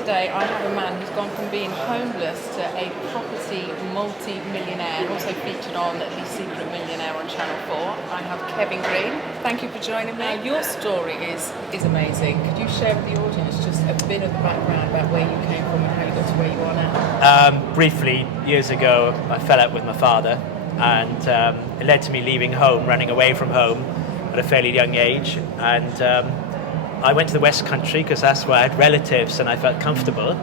today I have a man who's gone from being homeless to a property multi-millionaire, also featured on the Secret Millionaire on Channel 4. I have Kevin Green. Thank you for joining me. Your story is amazing. Could you share with the audience just a bit of the background about where you came from and how you got to where you are now? Briefly, years ago, I fell out with my father, and it led to me leaving home, running away from home at a fairly young age. And I went to the West Country because that's where I had relatives and I felt comfortable.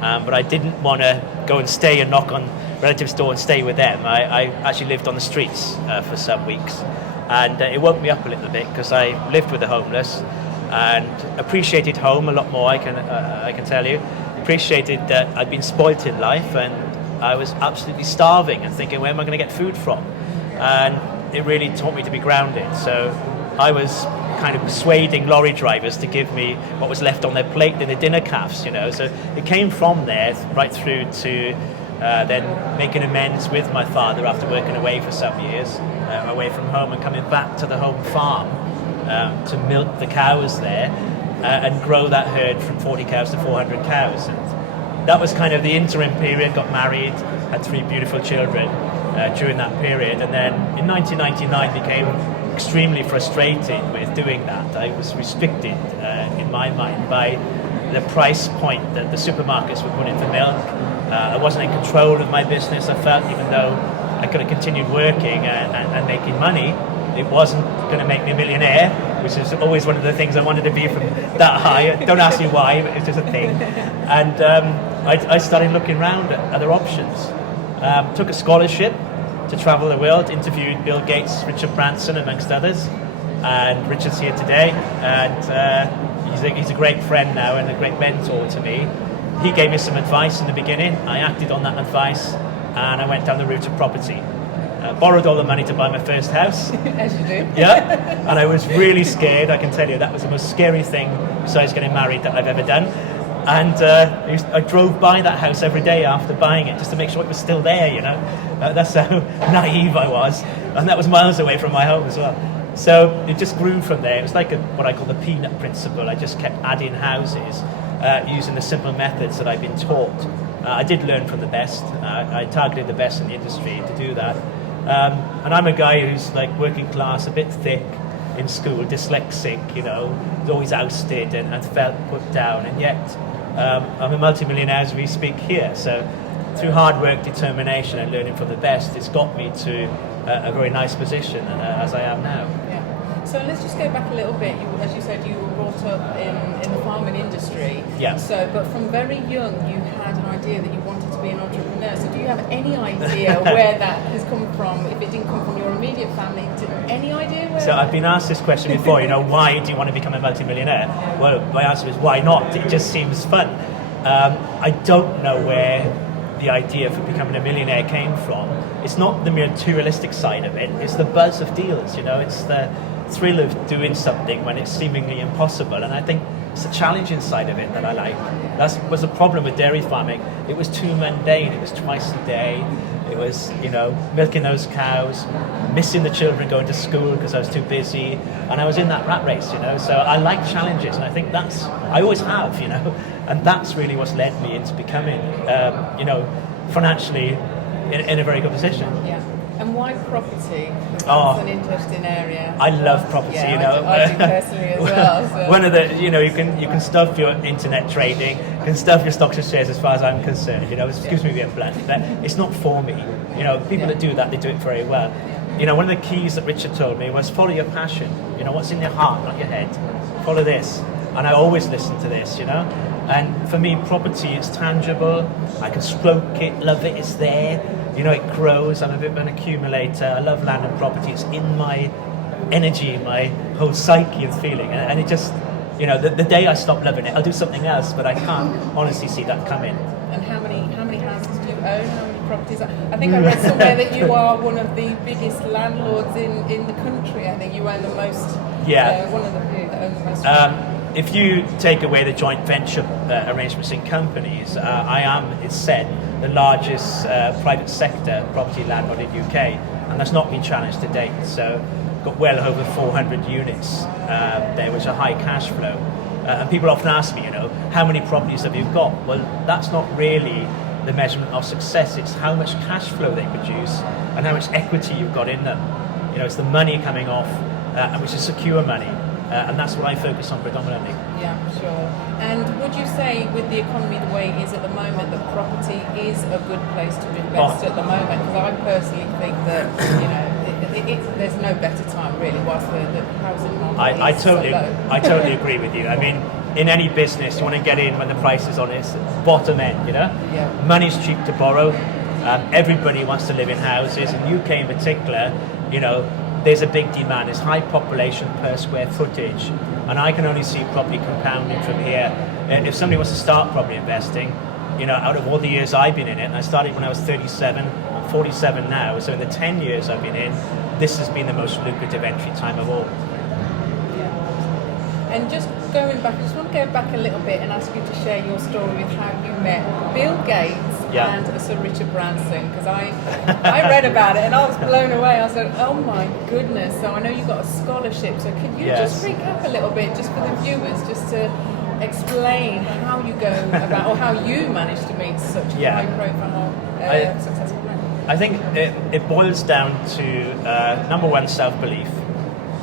But I didn't want to go and stay and knock on relatives' door and stay with them. I actually lived on the streets for some weeks. And it woke me up a little bit because I lived with the homeless and appreciated home a lot more, I can tell you. Appreciated that I'd been spoilt in life and I was absolutely starving and thinking, where am I going to get food from? And it really taught me to be grounded. So I was kind of persuading lorry drivers to give me what was left on their plate in the dinner calves, you know. So it came from there right through to then making amends with my father after working away for some years, away from home, and coming back to the home farm to milk the cows there and grow that herd from 40 cows to 400 cows. And that was kind of the interim period. Got married, had 3 beautiful children during that period, and then in 1999 became extremely frustrated with doing that. I was restricted in my mind by the price point that the supermarkets were putting for milk. I wasn't in control of my business. I felt even though I could have continued working and making money, it wasn't going to make me a millionaire, which is always one of the things I wanted to be from that high. Don't ask me why, but it's just a thing. And I started looking around at other options. Took a scholarship to travel the world, interviewed Bill Gates, Richard Branson, amongst others, and Richard's here today, and he's a great friend now and a great mentor to me. He gave me some advice in the beginning. I acted on that advice, and I went down the route of property. Borrowed all the money to buy my first house. As you do. Yeah, and I was really scared. I can tell you that was the most scary thing besides getting married that I've ever done. And I drove by that house every day after buying it just to make sure it was still there, you know. That's how naive I was. And that was miles away from my home as well. So it just grew from there. It was like what I call the peanut principle. I just kept adding houses using the simple methods that I've been taught. I did learn from the best. I targeted the best in the industry to do that. And I'm a guy who's like working class, a bit thick in school, dyslexic, you know, was always ousted and felt put down. And yet I'm a multi-millionaire as we speak here. So through hard work, determination and learning from the best, it's got me to a very nice position as I am now. Yeah. So let's just go back a little bit. As you said, you were brought up in the farming industry. Yeah. So, but from very young, you had an idea that you wanted to be an entrepreneur. So do you have any idea where that has come from? If it didn't come from your immediate family, any idea where? So I've been asked this question before, you know, why do you want to become a multi-millionaire? Well, my answer is why not? It just seems fun. I don't know where the idea for becoming a millionaire came from. It's not the materialistic side of it, it's the buzz of deals, you know, it's the thrill of doing something when it's seemingly impossible. And I think it's the challenging side of it that I like. That was a problem with dairy farming. It was too mundane. It was twice a day. It was, you know, milking those cows, missing the children going to school because I was too busy, and I was in that rat race, you know. So I like challenges, and I think I always have, you know, and that's really what's led me into becoming, you know, financially in a very good position. Yeah. And why property? That's an interesting area. I love property, yeah, you know. I do personally as well. So. One of the, you know, you can stuff your internet trading, you can stuff your stocks and shares as far as I'm concerned, you know, excuse me being blunt, but it's not for me. You know, people that do that, they do it very well. You know, one of the keys that Richard told me was follow your passion. You know, what's in your heart, not your head. Follow this. And I always listen to this, you know. And for me, property is tangible. I can stroke it, love it, it's there. You know, it grows. I'm a bit of an accumulator. I love land and property. It's in my energy, my whole psyche and feeling. And it just, you know, the day I stop loving it, I'll do something else, but I can't honestly see that coming. And how many houses do you own? How many properties? I think I read somewhere that you are one of the biggest landlords in the country. I think you own the most. Yeah. One of the few that own the most. If you take away the joint venture arrangements in companies, I am, it's said, the largest private sector property landlord in the UK, and that's not been challenged to date. So got well over 400 units there, which are high cash flow. And people often ask me, how many properties have you got? Well, that's not really the measurement of success. It's how much cash flow they produce and how much equity you've got in them. It's the money coming off, which is secure money. And that's what I focus on predominantly. Yeah, sure. And would you say, with the economy the way it is at the moment, that property is a good place to invest at the moment? Because I personally think that, there's no better time really, whilst the housing market is so low. I totally agree with you. I mean, in any business, you want to get in when the price is on its bottom end, Yeah. Money's cheap to borrow. Everybody wants to live in houses. In UK in particular, there's a big demand. There's high population per square footage, and I can only see property compounding from here. If somebody wants to start property investing, out of all the years I've been in it, and I started when I was 37, I'm 47 now, so in the 10 years I've been in, this has been the most lucrative entry time of all. Yeah. And just going back, I just want to go back a little bit and ask you to share your story with how you met Bill Gates and Sir Richard Branson, because I read about it and I was blown away. I was like, oh my goodness. So I know you got a scholarship, so could you just recap a little bit, just for the viewers, just to explain how you go about, or how you managed to meet such a high profile, successful man? I think it boils down to, number one, self-belief.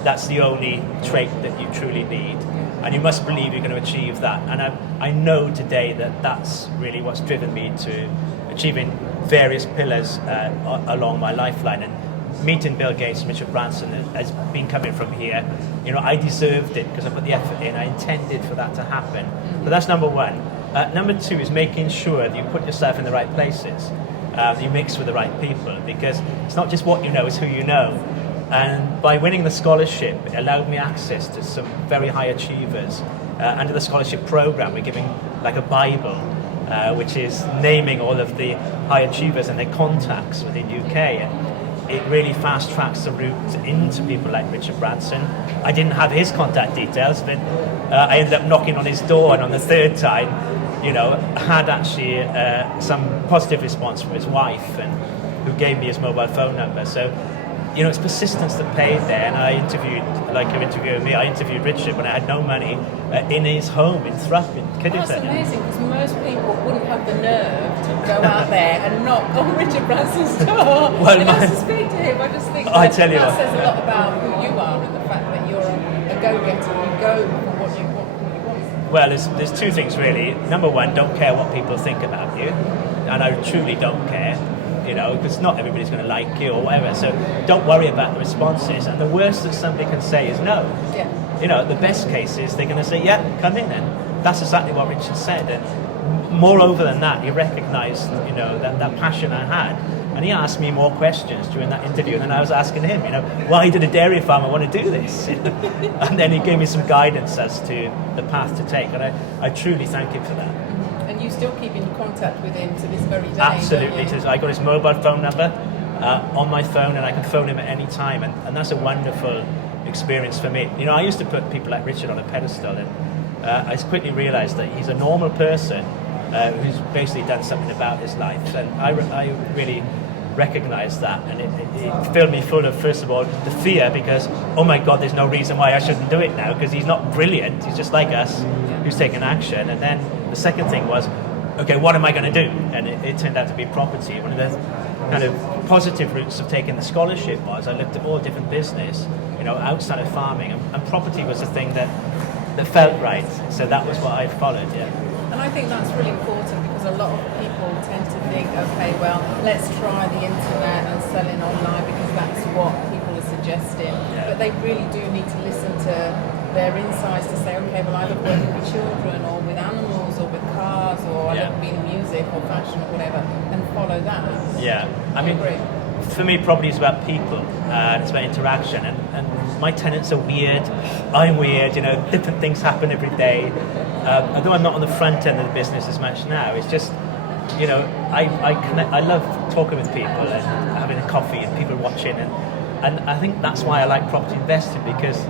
That's the only trait that you truly need. And you must believe you're going to achieve that. And I know today that that's really what's driven me to achieving various pillars along my lifeline. And meeting Bill Gates and Richard Branson has been coming from here. I deserved it because I put the effort in. I intended for that to happen. But that's number one. Number two is making sure that you put yourself in the right places. You mix with the right people, because it's not just what you know, it's who you know. And by winning the scholarship, it allowed me access to some very high achievers. Under the scholarship program, we're giving like a Bible, which is naming all of the high achievers and their contacts within UK. And it really fast tracks the route into people like Richard Branson. I didn't have his contact details, but I ended up knocking on his door, and on the third time, had actually some positive response from his wife, and who gave me his mobile phone number. So, it's persistence that paid there. And I interviewed, like you're interviewing me, I interviewed Richard when I had no money in his home in Thrupp in Kidderton. That's amazing, because most people wouldn't have the nerve to go out there and knock on Richard Branson's door and ask to speak to him. I just think that says a lot about who you are, and the fact that you're a go-getter. You go for what you want. Well, there's two things really. Number one, don't care what people think about you, and I truly don't care. Because not everybody's going to like you or whatever. So don't worry about the responses. And the worst that somebody can say is no. Yeah. The best case is they're going to say, yeah, come in then. That's exactly what Richard said. And moreover than that, he recognised, that passion I had. And he asked me more questions during that interview than I was asking him. Why did a dairy farmer want to do this? And then he gave me some guidance as to the path to take. And I truly thank him for that. You still keep in contact with him to this very day? Absolutely. I got his mobile phone number on my phone, and I can phone him at any time, and that's a wonderful experience for me. I used to put people like Richard on a pedestal, and I quickly realised that he's a normal person who's basically done something about his life, and I really recognised that, and it filled me full of, first of all, the fear, because oh my God, there's no reason why I shouldn't do it now, because he's not brilliant, he's just like us, who's taken action. And then the second thing was, okay, what am I going to do? And it turned out to be property. One of the kind of positive routes of taking the scholarship was I looked at all different business, outside of farming, and property was the thing that felt right, so that was what I followed. And I think that's really important, because a lot of people tend to think, okay, well, let's try the internet and selling online because that's what people are suggesting. But they really do need to listen to their insights to say, okay, well, I love working with children or with animals or with cars, or I love being music or fashion or whatever, and follow that. Yeah, I mean, for me, property is about people, and it's about interaction, and my tenants are weird, I'm weird, different things happen every day. Although I'm not on the front end of the business as much now, it's just, I love talking with people and having a coffee and people watching, and I think that's why I like property investing, because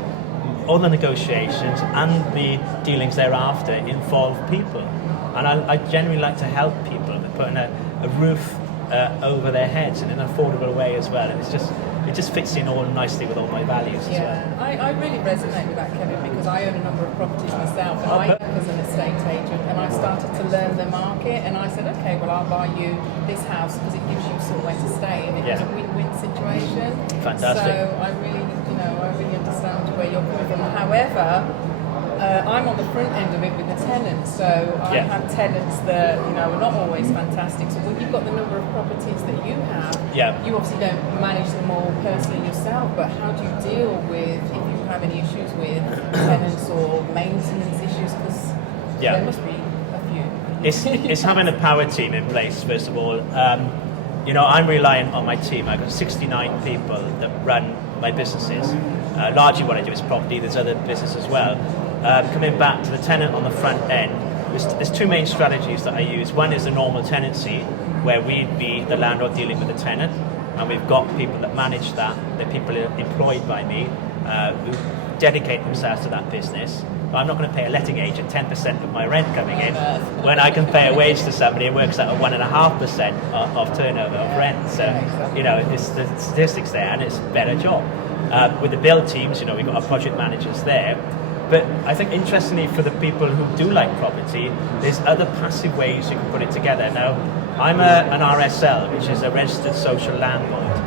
all the negotiations and the dealings thereafter involve people, and I genuinely like to help people with putting a roof over their heads in an affordable way as well. And it's just it just fits in all nicely with all my values as well. I really resonate with that, Kevin, because I own a number of properties myself, and I work as an estate agent, and I started to learn the market, and I said, okay, well, I'll buy you this house because it gives you somewhere to stay, and it was a win-win situation. Fantastic. So I really understand where you're coming from. However, I'm on the front end of it with the tenants, so I have tenants that are not always fantastic. So when you've got the number of properties that you have, you obviously don't manage them all personally yourself. But how do you deal with if you have any issues with tenants or maintenance issues? Because there must be a few. It's having a power team in place first of all. I'm reliant on my team. I've got 69 people that run my businesses. Largely what I do is property. There's other business as well. Coming back to the tenant on the front end, there's two main strategies that I use. One is the normal tenancy, where we'd be the landlord dealing with the tenant, and we've got people that manage that. They're people employed by me who dedicate themselves to that business. But I'm not going to pay a letting agent 10% of my rent coming in when I can pay a wage to somebody. It works out at 1.5% of turnover of rent. So it's the statistics there, and it's a better job. With the build teams, we've got our project managers there. But I think interestingly for the people who do like property, there's other passive ways you can put it together. Now, I'm an RSL, which is a registered social landlord.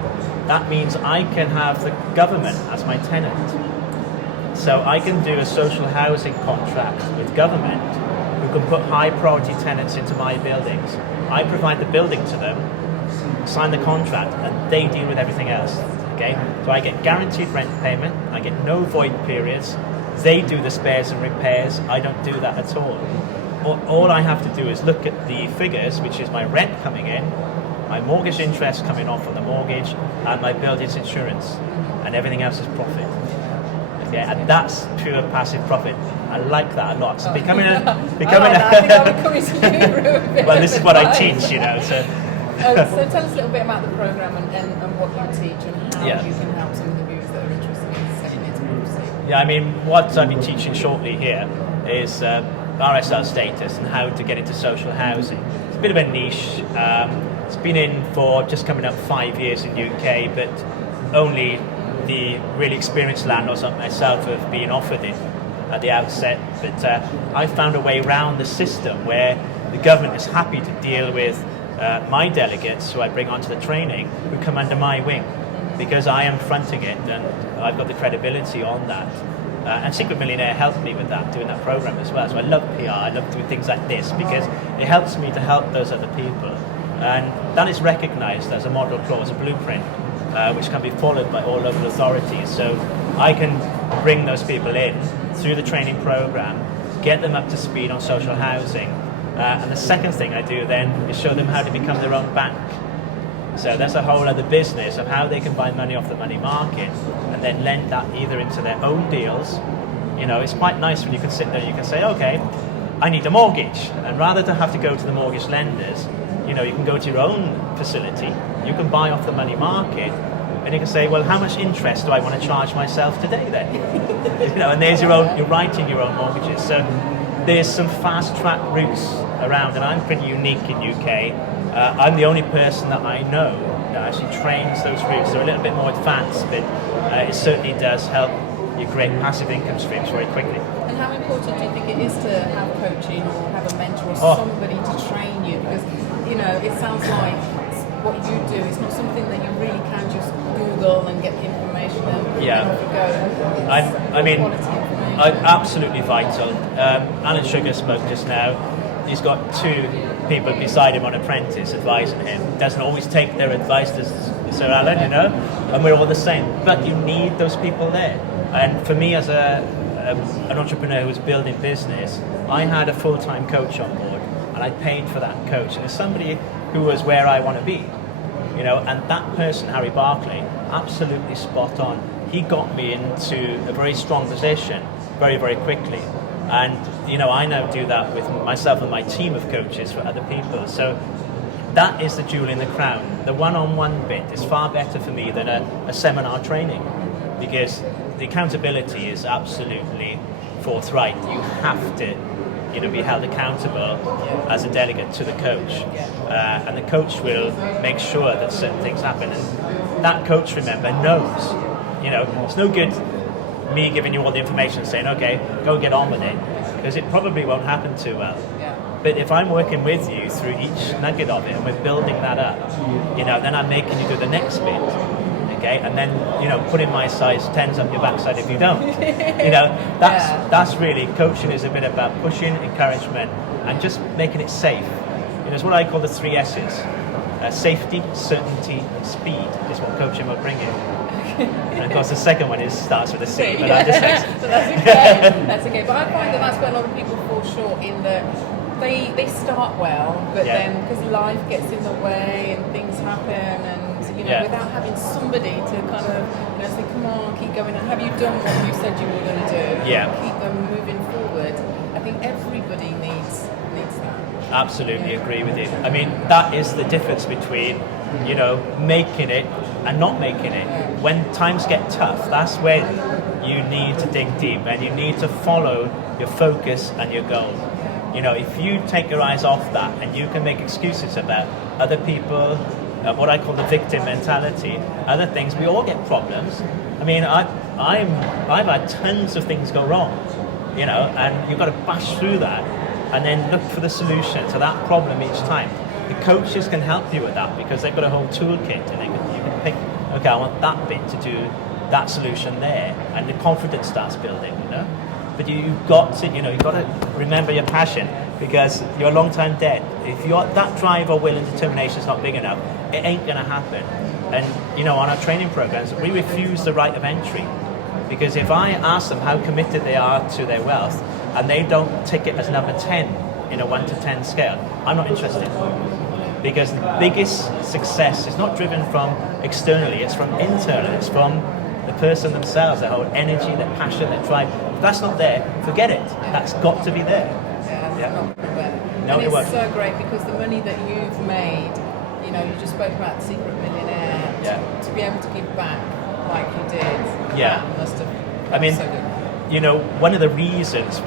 That means I can have the government as my tenant. So I can do a social housing contract with government who can put high priority tenants into my buildings. I provide the building to them, sign the contract, and they deal with everything else. Okay? So I get guaranteed rent payment, I get no void periods. They do the spares and repairs. I don't do that at all. All I have to do is look at the figures, which is my rent coming in, my mortgage interest coming off on the mortgage, and my building's insurance, and everything else is profit. Okay, and that's pure passive profit. I like that a lot. So becoming a well, this is what I teach, So so tell us a little bit about the program and what you teach and how you can help some of the viewers that are interested in stepping into property. Yeah, I mean, what I'll be teaching shortly here is RSL status and how to get into social housing. It's a bit of a niche. It's been in for just coming up 5 years in UK, but only the really experienced landlords like myself have been offered it at the outset. But I found a way around the system where the government is happy to deal with my delegates who I bring onto the training who come under my wing, because I am fronting it and I've got the credibility on that. And Secret Millionaire helped me with that, doing that program as well. So I love PR, I love doing things like this because it helps me to help those other people. And that is recognised as a model clause, a blueprint, which can be followed by all local authorities. So I can bring those people in through the training program, get them up to speed on social housing. And the second thing I do then is show them how to become their own bank. So that's a whole other business of how they can buy money off the money market and then lend that either into their own deals. It's quite nice when you can sit there and you can say, okay, I need a mortgage. And rather than have to go to the mortgage lenders, you can go to your own facility, you can buy off the money market, and you can say, well, how much interest do I want to charge myself today then? And there's you're writing your own mortgages. So there's some fast track routes around, and I'm pretty unique in UK. I'm the only person that I know that actually trains those routes. They're a little bit more advanced, but it certainly does help you create passive income streams very quickly. And how important do you think it is to have coaching or have a mentor or somebody to train you? Because, it sounds like what you do is not something that you really can just Google and get the information and off you go. I mean, absolutely vital. Alan Sugar spoke just now. He's got 2 people beside him on apprentice advising him. Doesn't always take their advice to Sir Alan, and we're all the same. But you need those people there. And for me as an entrepreneur who was building business, I had a full-time coach on board, and I paid for that coach. And it's somebody who was where I want to be, and that person, Harry Barclay, absolutely spot on. He got me into a very strong position very, very quickly. And, I now do that with myself and my team of coaches for other people. So that is the jewel in the crown. The one-on-one bit is far better for me than a seminar training, because the accountability is absolutely forthright. You have to, be held accountable as a delegate to the coach. And the coach will make sure that certain things happen. And that coach, remember, knows. You know, it's no good me giving you all the information and saying, okay, go get on with it, because it probably won't happen too well. Yeah. But if I'm working with you through each nugget of it and we're building that up, you know, then I'm making you do the next bit. Okay, and then, you know, putting my size 10s up your backside if you don't. You know, that's really, coaching is a bit about pushing, encouragement, and just making it safe. You know, it's what I call the 3 S's. Safety, certainty, and speed is what coaching will bring in. And of course the second one starts with a C, but I'm dyslexic. So that's okay. That's okay. But I find that that's where a lot of people fall short in that they start well, but then because life gets in the way and things happen, and you know, without having somebody to kind of, you know, say, come on, keep going, and have you done what you said you were going to do? Yeah. Keep them moving forward. I think everybody needs that. Absolutely agree with you. I mean, that is the difference between, you know, making it and not making it. When times get tough, that's when you need to dig deep and you need to follow your focus and your goal. You know, if you take your eyes off that and you can make excuses about other people, what I call the victim mentality, other things, we all get problems. I mean, I've had tons of things go wrong, you know, and you've got to bash through that and then look for the solution to that problem each time. The coaches can help you with that because they've got a whole toolkit, and you can pick, okay, I want that bit to do that solution there, and the confidence starts building, you know. But you've got to, you know, you've got to remember your passion, because you're a long time dead. If that drive or will and determination is not big enough, it ain't going to happen. And, you know, on our training programs, we refuse the right of entry, because if I ask them how committed they are to their wealth and they don't tick it as number 10 in a 1 to 10 scale, I'm not interested. Because the biggest success is not driven from externally, it's from internally, it's from the person themselves, their whole energy, their passion, their drive. If that's not there, forget it. That's got to be there. And it's so great, because the money that you've made, you know, you just spoke about the Secret Millionaire, to be able to give back like you did, must have so good. You know, one of the reasons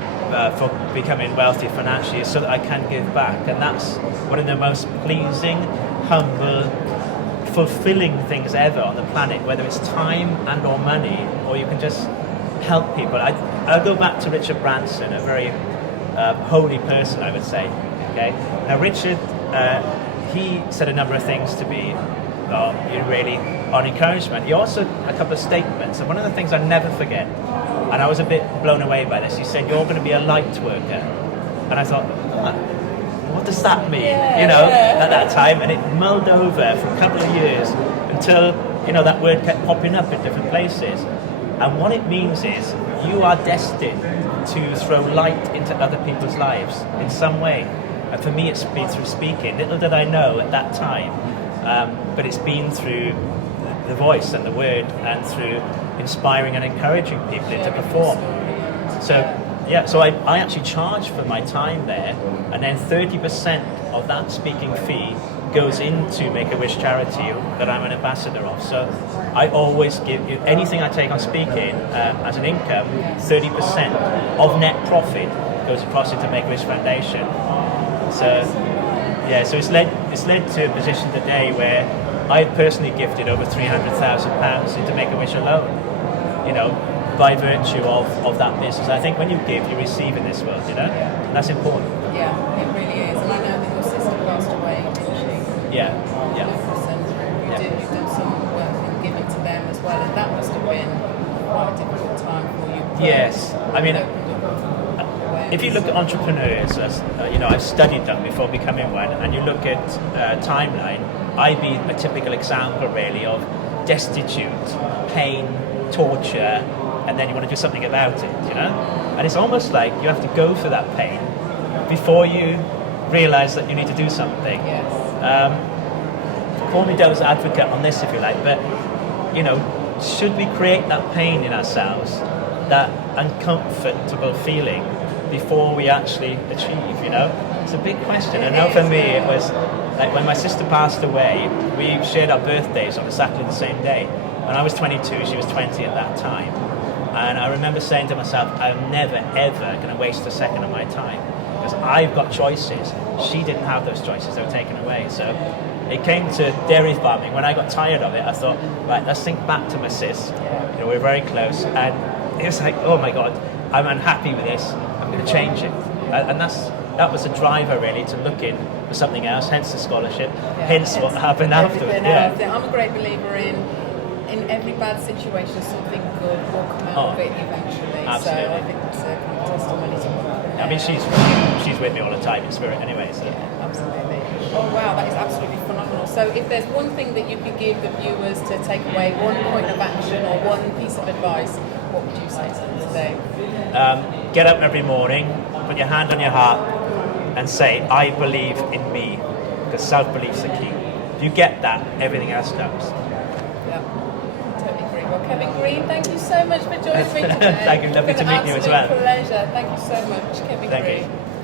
for becoming wealthy financially is so that I can give back, and that's one of the most pleasing, humble, fulfilling things ever on the planet, whether it's time and or money, or you can just help people. I'll go back to Richard Branson, a very holy person, I would say. Okay, now Richard, he said a number of things to me, really on encouragement. He also a couple of statements, and one of the things I never forget, and I was a bit blown away by this. He said, "You're going to be a light worker," and I thought, what does that mean? At that time, and it mulled over for a couple of years until that word kept popping up in different places. And what it means is you are destined to throw light into other people's lives in some way. And for me, it's been through speaking. Little did I know at that time, but it's been through the voice and the word, and through inspiring and encouraging people to perform. So I actually charge for my time there, and then 30% of that speaking fee goes into Make-A-Wish charity that I'm an ambassador of. So I always give anything I take on speaking as an income, 30% of net profit goes across into Make-A-Wish Foundation. So it's led to a position today where I've personally gifted over £300,000 into Make-A-Wish alone, by virtue of that business. I think when you give, you receive in this world, and that's important. Yeah, it really is. And I know that your sister passed away, didn't she? Yeah. You've done some work in giving to them as well, and that must have been quite a difficult time for you. Yes, I mean, if you look at entrepreneurs, I've studied them before becoming one, and you look at timeline, I'd be a typical example really of destitute, pain, torture, and then you want to do something about it, And it's almost like you have to go through that pain before you realise that you need to do something. Yes. Call me devil's advocate on this if you like, but, should we create that pain in ourselves, that uncomfortable feeling, before we actually achieve, It's a big question. I know for me it was like when my sister passed away, we shared our birthdays on exactly the same day. When I was 22, she was 20 at that time. And I remember saying to myself, I'm never, ever going to waste a second of my time. because I've got choices. She didn't have those choices; they were taken away. So it came to dairy farming. When I got tired of it, I thought, right, let's think back to my sis. You know, we're very close, and it was like, oh my God, I'm unhappy with this. I'm going to change it, and that was a driver really to look in for something else. Hence the scholarship. Hence what happened afterwards. I'm a great believer in every bad situation, something good will come out of it eventually. Absolutely. So I think it's a kind of testimony to what. I mean, she's with me all the time in spirit anyway. So. Yeah, absolutely. Oh wow, that is absolutely phenomenal. So if there's one thing that you could give the viewers to take away, one point of action or one piece of advice, what would you say to them today? Get up every morning, put your hand on your heart, and say, I believe in me, because self-belief's the key. If you get that, everything else comes. Yeah, totally agree. Well, Kevin Green, thank you so much for joining me today. Thank you, lovely to meet you as well. It's been an absolute pleasure. Thank you so much, Kevin Green. Thank you.